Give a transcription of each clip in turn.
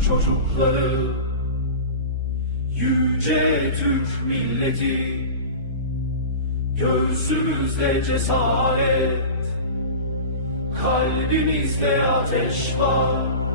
çocukları. Yüce Türk milleti Göğsümüzde cesaret Kalbimizde ateş var.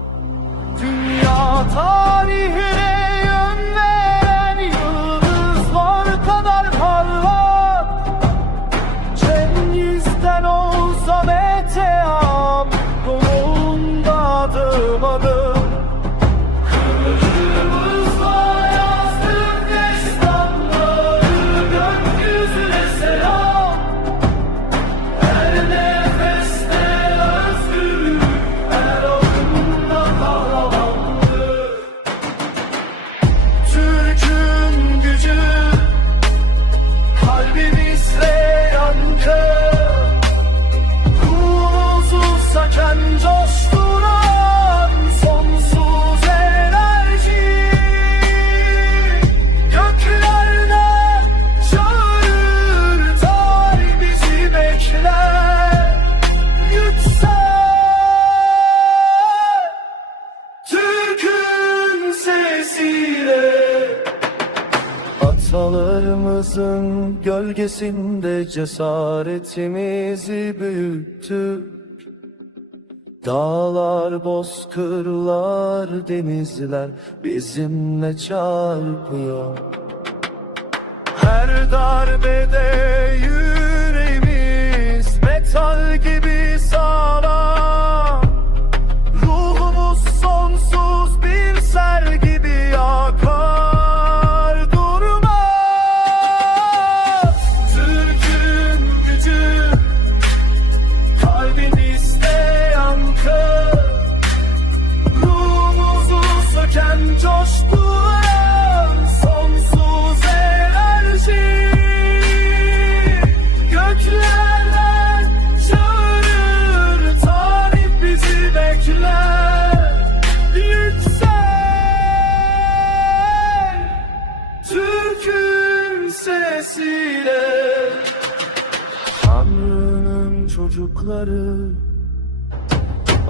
Masallarımızın gölgesinde cesaretimizi büyüttü. Dağlar, bozkırlar, denizler bizimle çarpıyor. Her darbede Gökler Türk'ün sesiyle. Tanrı'nın çocukları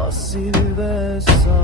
Asil ve sağ